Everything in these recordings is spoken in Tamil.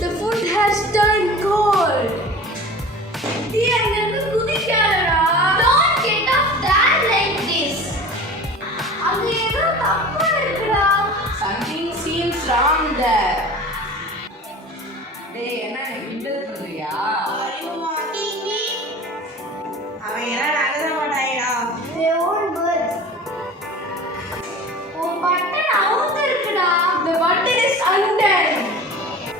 The food has turned cold. Tea அங்கிருந்து குதிக்காதடா. Don't get up there like this. அங்க ஏதோ தப்பா இருக்குடா. Something seems wrong there. டேய் என்ன கிண்டல் பண்றியா? Are you mocking me? அவன் என்ன நடக்க மாட்டாயிடா. They won't good. உன் பட்டன் அவுந்து இருக்குடா. The button is undone.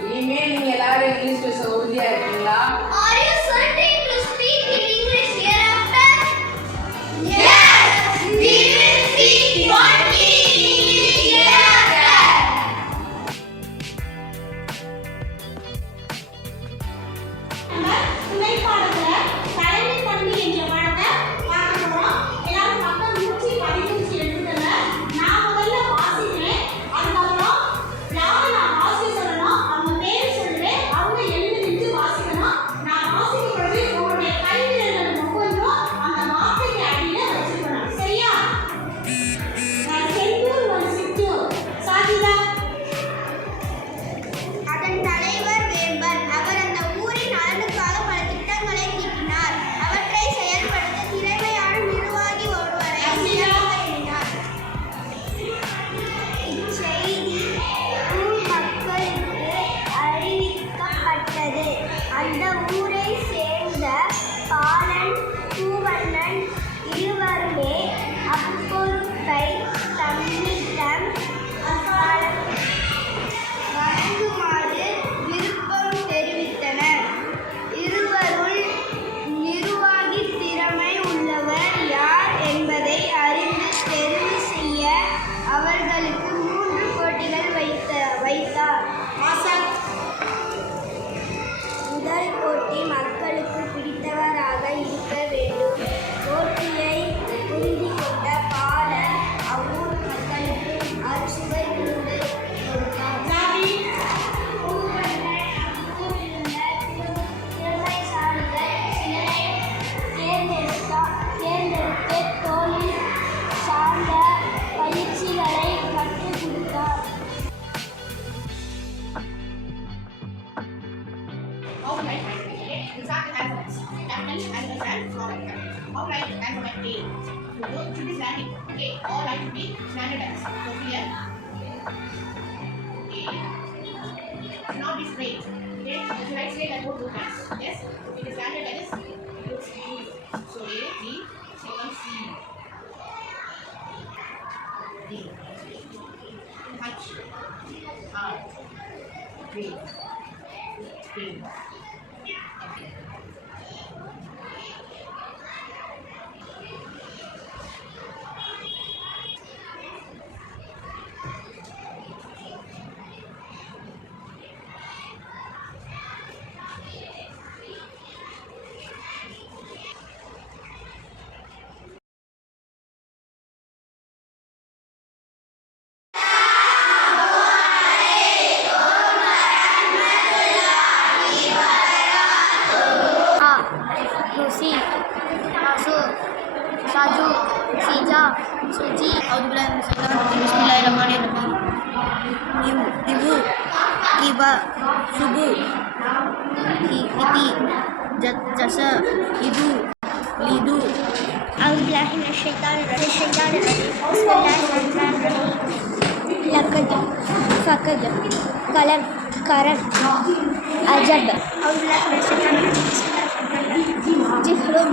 இனிமே நீங்க எல்லாரும் இங்கிலீஷ் பேச உறுதியா இருக்கீங்களா? Are you certain to speak in English hereafter? Yes, we will speak only in English hereafter. துணை பாடத்துல தலைமை பண்பு என்ற பாடத்தை பார்க்க போறோம். எல்லாரும் பக்கம் 115 எழுதுங்க. நான் முதல்ல வாசிக்கிறேன். அதுக்கப்புறம் யாரும் நான் வாசி சொல்லணும். அவங்க பேர் சொல்றேன். அவங்க எழுந்து நின்று வாசிக்கணும். நான் வாசிக்கும் பொழுது உங்களுடைய கைவிரல்கள் ஒவ்வொன்றும் அந்த வார்த்தைக்கு அடியில வச்சுக்கணும். சரியா? செந்தூர் ஒரு சிற்றூர். சாதிதா அதன் தலைவர் வேம்பர். அவர் அந்த ஊரின் நலனுக்காக பல திட்டங்களை தீட்டினார். அவற்றை செயல்படுத்த திறமையான நிர்வாகி ஒருவரை எண்ணினார். இச்செய்தி ஊர் மக்களுக்கு அறிவிக்கப்பட்டது. அந்த ஊரை சேர்ந்த பாலன் பூவண்ணன் இருவருமே அப்பொருட்கை தம்மிடம் வழங்குமாறு விருப்பம் தெரிவித்தனர். இருவருள் நிர்வாகி திறமை உள்ளவர் யார் என்பதை அறிந்து தெரிவு செய்ய அவர்களுக்கு 3 போட்டிகள் வைத்தார். முதல் போட்டி மக்களுக்கு பிடித்தவராக இருக்க வேண்டும். போட்டியை புரிந்து கொண்ட பாலன் அவ்வூர் மக்களுக்கு அறுசுவை விருந்து கொடுத்தார். பூவண்ணன் அவ்வூரிலுள்ள திறமைசாலிகள் சிலரை தேர்ந்தெடுத்து தொழில் சார்ந்த பயிற்சிகளை கற்றுக் கொடுத்தார். Okay, you start the alphabets. Capital, alphabet, small letter. How write the alphabet A? It should be standing. Okay, all right to be standardized. So here, A should not be straight. Okay, if you write straight, I put 2 hands. Yes, if it is standardized, it is U. So A, B, second C. D. H. R. B. P. Lucy, Masu, Saju, Sija, Suji. Bismillahirrahmanirrahim. Ibu, Kiba, Subu, Iti, Jasa, Idu, Lidu. A'udzubillahi minasyaitonirrajim. Bismillahirrahmanirrahim. Lakad, Fakad, Kalam, Karan, Ajab. A'udzubillahi minasyaitonirrajim. जिह्रुम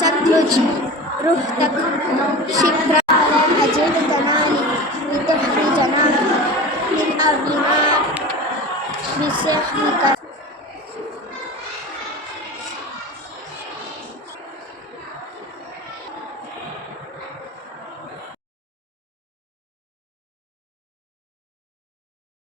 सत्युज रूह तक शिप्रा अजीब तनाली इतहरी जना मिन अवलिना बिसहलिका